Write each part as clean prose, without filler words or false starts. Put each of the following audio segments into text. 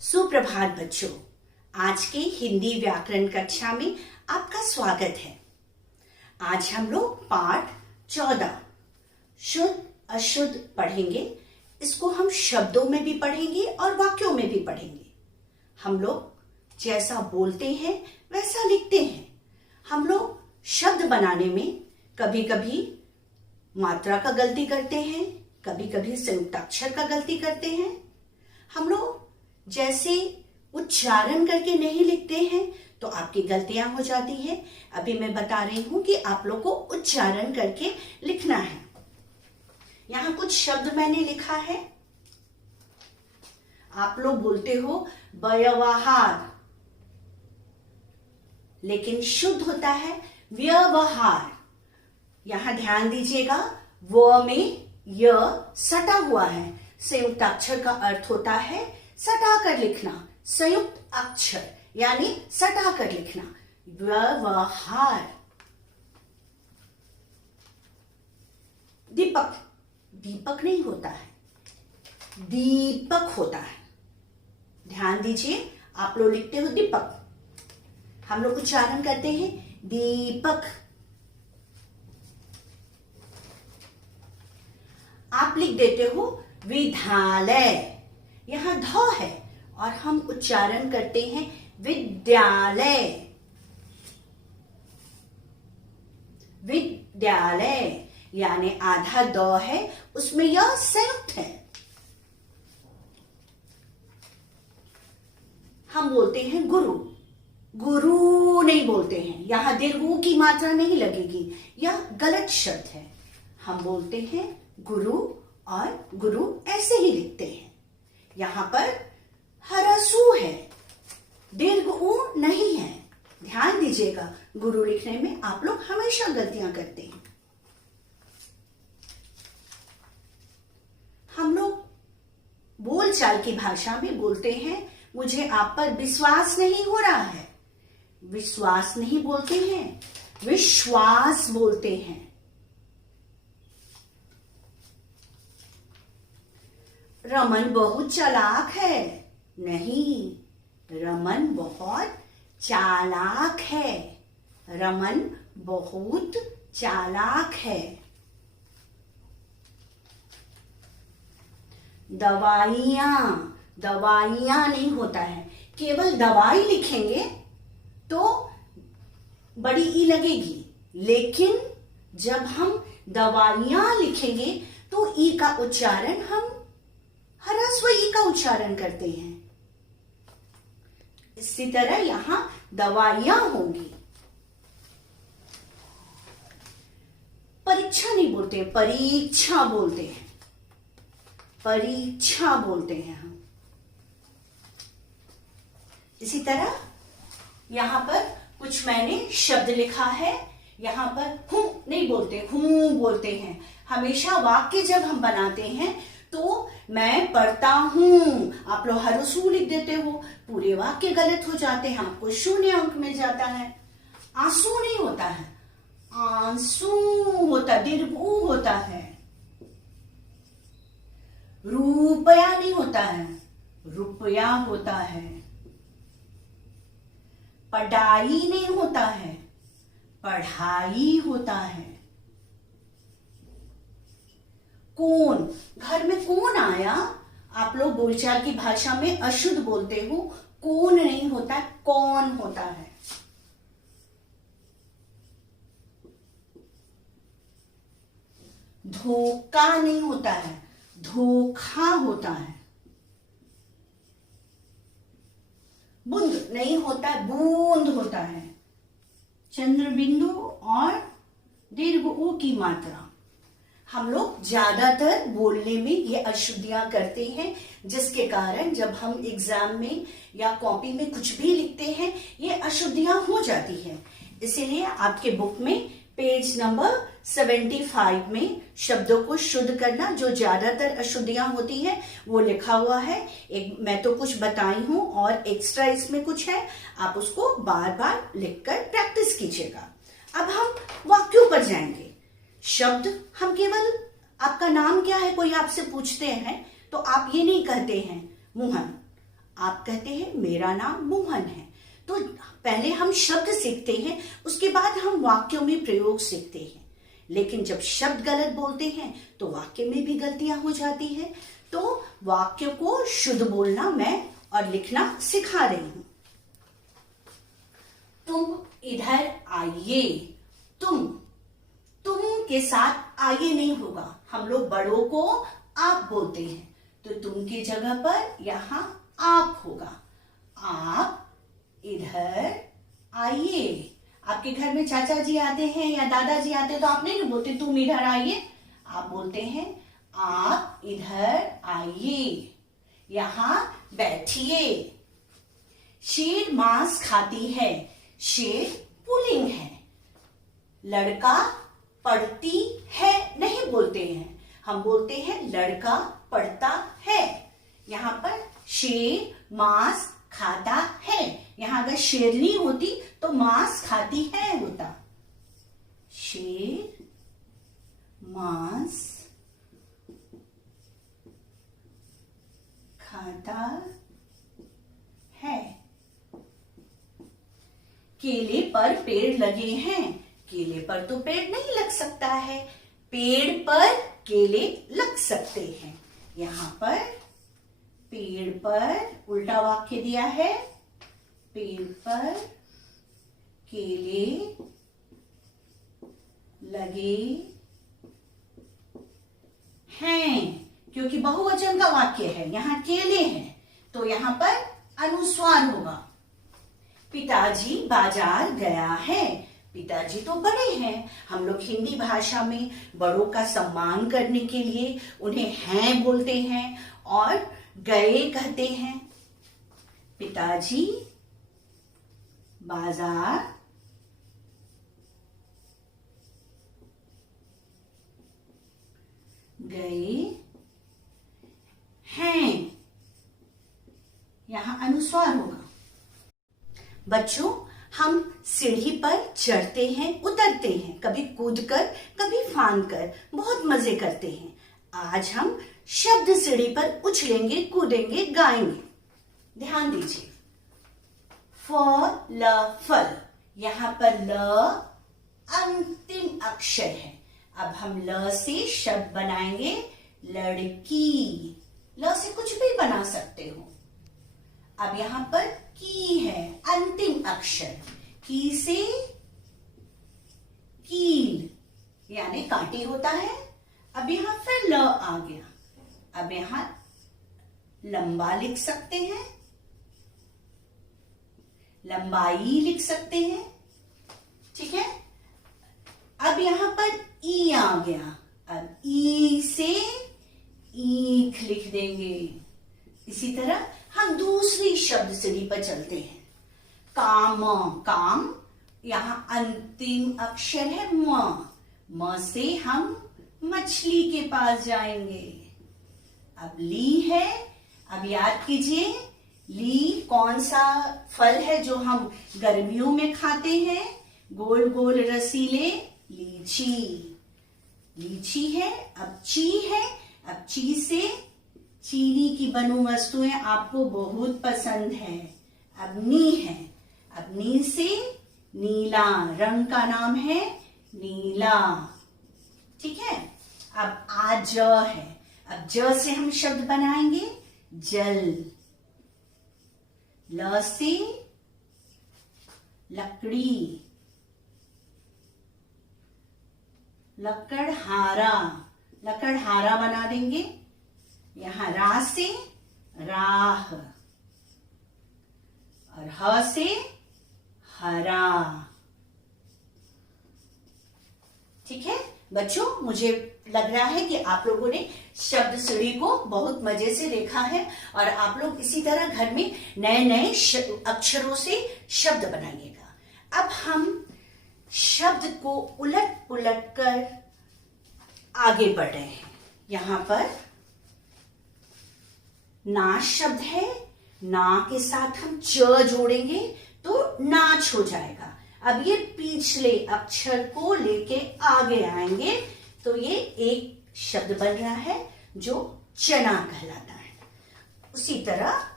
सुप्रभात बच्चों। आज के हिंदी व्याकरण कक्षा में आपका स्वागत है। आज हम लोग पाठ 14 शुद्ध अशुद्ध पढ़ेंगे। इसको हम शब्दों में भी पढ़ेंगे और वाक्यों में भी पढ़ेंगे। हम लोग जैसा बोलते हैं वैसा लिखते हैं। हम लोग शब्द बनाने में कभी कभी मात्रा का गलती करते हैं, कभी कभी संयुक्ताक्षर का गलती करते हैं। हम लोग जैसे उच्चारण करके नहीं लिखते हैं तो आपकी गलतियां हो जाती है। अभी मैं बता रही हूं कि आप लोग को उच्चारण करके लिखना है। यहां कुछ शब्द मैंने लिखा है। आप लोग बोलते हो व्यवहार, लेकिन शुद्ध होता है व्यवहार। यहां ध्यान दीजिएगा, व में य सटा हुआ है। संयुक्त अक्षर का अर्थ होता है सटाकर लिखना। संयुक्त अक्षर यानी सटाकर लिखना। व्यवहार। दीपक, दीपक नहीं होता है, दीपक होता है। ध्यान दीजिए, आप लोग लिखते हो दीपक, हम लोग उच्चारण करते हैं दीपक। आप लिख देते हो विद्यालय। यहां ध है और हम उच्चारण करते हैं विद्यालय। विद्यालय यानी आधा द है, उसमें यह संयुक्त है। हम बोलते हैं गुरु, गुरु नहीं बोलते हैं। यहां दीर्घ की मात्रा नहीं लगेगी, यह गलत शब्द है। हम बोलते हैं गुरु और गुरु ऐसे ही लिखते हैं। यहां पर हरसु है, दीर्घ ऊ नहीं है। ध्यान दीजिएगा, गुरु लिखने में आप लोग हमेशा गलतियां करते हैं। हम लोग बोलचाल की भाषा में बोलते हैं मुझे आप पर विश्वास नहीं हो रहा है। विश्वास नहीं बोलते हैं, विश्वास बोलते हैं। रमन बहुत चालाक है, नहीं, रमन बहुत चालाक है। रमन बहुत चालाक है। दवाइयां, दवाइयां नहीं होता है। केवल दवाई लिखेंगे तो बड़ी ई लगेगी, लेकिन जब हम दवाइयां लिखेंगे तो ई का उच्चारण हम ह्रस्व ई का उच्चारण करते हैं। इसी तरह यहां दवाइयां होंगी। परीक्षा नहीं बोलते, परीक्षा बोलते हैं। परीक्षा बोलते हैं हम। इसी तरह यहां पर कुछ मैंने शब्द लिखा है। यहां पर हूं नहीं बोलते, हूं बोलते हैं। हमेशा वाक्य जब हम बनाते हैं तो मैं पढ़ता हूं, आप लोग हरसू लिख देते हो, पूरे वाक्य गलत हो जाते हैं, आपको 0 अंक मिल जाता है। आंसू नहीं होता है, आंसू होता, दीर्घ ऊ होता है। रुपया नहीं होता है, रुपया होता है। पढ़ाई नहीं होता है, पढ़ाई होता है। कौन, घर में कौन आया, आप लोग बोलचाल की भाषा में अशुद्ध बोलते हो। कौन नहीं होता, कौन होता है। धोखा नहीं होता है, धोखा होता है। बूंद नहीं होता, बूंद होता है। चंद्र बिंदु और दीर्घ ऊ की मात्रा। हम लोग ज्यादातर बोलने में ये अशुद्धियां करते हैं, जिसके कारण जब हम एग्जाम में या कॉपी में कुछ भी लिखते हैं ये अशुद्धियां हो जाती है। इसीलिए आपके बुक में पेज नंबर 75 में शब्दों को शुद्ध करना, जो ज्यादातर अशुद्धियां होती है वो लिखा हुआ है। एक मैं तो कुछ बताई हूं और एक्स्ट्रा इसमें कुछ है, आप उसको बार बार लिखकर प्रैक्टिस कीजिएगा। अब हम वाक्यों पर जाएंगे। शब्द हम केवल, आपका नाम क्या है कोई आपसे पूछते हैं तो आप ये नहीं कहते हैं मोहन, आप कहते हैं मेरा नाम मोहन है। तो पहले हम शब्द सीखते हैं, उसके बाद हम वाक्यों में प्रयोग सीखते हैं। लेकिन जब शब्द गलत बोलते हैं तो वाक्य में भी गलतियां हो जाती है। तो वाक्य को शुद्ध बोलना मैं और लिखना सिखा रही हूं। तुम इधर आइए। तुम के साथ आइए नहीं होगा। हम लोग बड़ों को आप बोलते हैं, तो तुम की जगह पर यहां आप होगा। आप इधर आइए। आपके घर में चाचा जी आते हैं या दादाजी आते हैं तो आप नहीं बोलते तुम इधर आइए, आप बोलते हैं आप इधर आइए, यहां बैठिए। शेर मांस खाती है। शेर पुल्लिंग है। लड़का पढ़ती है नहीं बोलते हैं, हम बोलते हैं लड़का पढ़ता है। यहां पर शेर मांस खाता है। यहां अगर शेरनी होती तो मांस खाती है होता। शेर मांस खाता है। केले पर पेड़ लगे हैं। केले पर तो पेड़ नहीं लग सकता है, पेड़ पर केले लग सकते हैं। यहां पर पेड़ पर उल्टा वाक्य दिया है, पेड़ पर केले लगे हैं, क्योंकि बहुवचन का वाक्य है, यहां केले हैं तो यहां पर अनुस्वार होगा। पिताजी बाजार गया है। पिताजी तो बड़े हैं। हम लोग हिंदी भाषा में बड़ों का सम्मान करने के लिए उन्हें हैं बोलते हैं और गए कहते हैं। पिताजी बाजार गए हैं, यहां अनुस्वार होगा। बच्चों, हम सीढ़ी पर चढ़ते हैं, उतरते हैं, कभी कूदकर, कभी फांदकर, बहुत मजे करते हैं। आज हम शब्द सीढ़ी पर उछलेंगे, कूदेंगे, गाएंगे। ध्यान दीजिए। फ ल फल, यहां पर ल अंतिम अक्षर है। अब हम ल से शब्द बनाएंगे लड़की। ल से कुछ भी बना सकते हो। अब यहां पर की है, अंतिम अक्षर। की से कील, यानी कांटी होता है। अब यहां फिर ल आ गया। अब यहां लंबा लिख सकते हैं, लंबाई लिख सकते हैं, ठीक है। अब यहां पर ई आ गया। अब ई से ईख लिख देंगे। इसी तरह हम दूसरी शब्द सीढ़ी पर चलते हैं। काम, काम, यहां अंतिम अक्षर है म। म से हम मछली के पास जाएंगे। अब ली है। अब याद कीजिए, ली कौन सा फल है जो हम गर्मियों में खाते हैं? गोल गोल रसीले, लीची। लीची है। अब ची है। अब ची से चीनी की बनी वस्तुएं आपको बहुत पसंद है। अब नी है। अब नी से नीला, रंग का नाम है नीला, ठीक है। अब आ ज है। अब ज से हम शब्द बनाएंगे जल। ल से लकड़ी, लकड़हारा, लकड़हारा बना देंगे। यहां रा से राह और ह से हरा, ठीक है। बच्चों, मुझे लग रहा है कि आप लोगों ने शब्द सीढ़ी को बहुत मजे से देखा है और आप लोग इसी तरह घर में नए नए अक्षरों से शब्द बनाइएगा। अब हम शब्द को उलट पुलट कर आगे बढ़ रहे हैं। यहां पर नाच शब्द है। ना के साथ हम च जोड़ेंगे तो नाच हो जाएगा। अब ये पिछले अक्षर को लेके आगे आएंगे तो ये एक शब्द बन रहा है जो चना कहलाता है। उसी तरह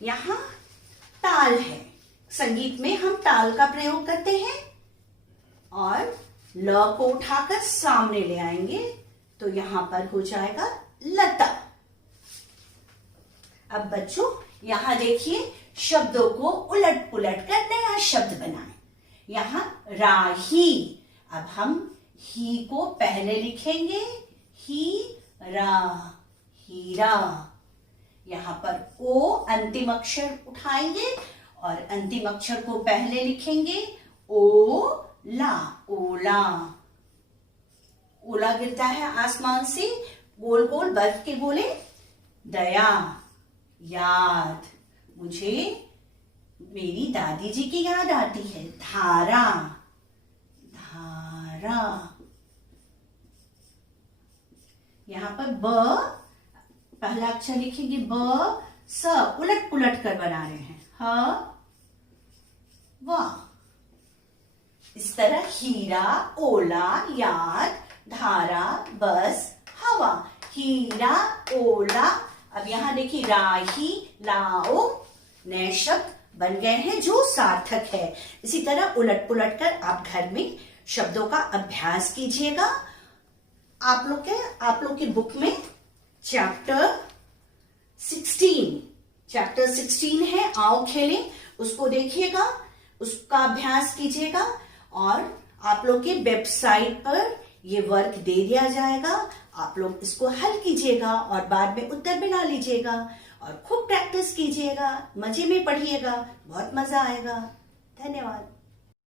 यहाँ ताल है। संगीत में हम ताल का प्रयोग करते हैं और ल को उठाकर सामने ले आएंगे तो यहां पर हो जाएगा लता। अब बच्चों यहां देखिए, शब्दों को उलट पुलट कर नया शब्द बनाएं। यहां राही, अब हम ही को पहले लिखेंगे, ही रा, हीरा। यहां पर ओ अंतिम अक्षर उठाएंगे और अंतिम अक्षर को पहले लिखेंगे, ओ ला, ओला। ओला गिरता है आसमान से, गोल गोल बर्फ के गोले। दया, याद, मुझे मेरी दादी जी की याद आती है। धारा, धारा। यहां पर ब, पहला अक्षर लिखेंगे ब, स उलट पुलट कर बना रहे हैं। ह, वाह। इस तरह हीरा, ओला, याद, धारा, बस, हवा। हीरा, ओला। अब यहां देखिए, राही, लाओ, नए शब्द बन गए हैं जो सार्थक है। इसी तरह उलट पुलट कर आप घर में शब्दों का अभ्यास कीजिएगा। आप लोग की बुक में चैप्टर 16 है, आओ खेलें, उसको देखिएगा, उसका अभ्यास कीजिएगा। और आप लोग के वेबसाइट पर ये वर्क दे दिया जाएगा, आप लोग इसको हल कीजिएगा और बाद में उत्तर बना लीजिएगा और खूब प्रैक्टिस कीजिएगा, मजे में पढ़िएगा, बहुत मजा आएगा। धन्यवाद।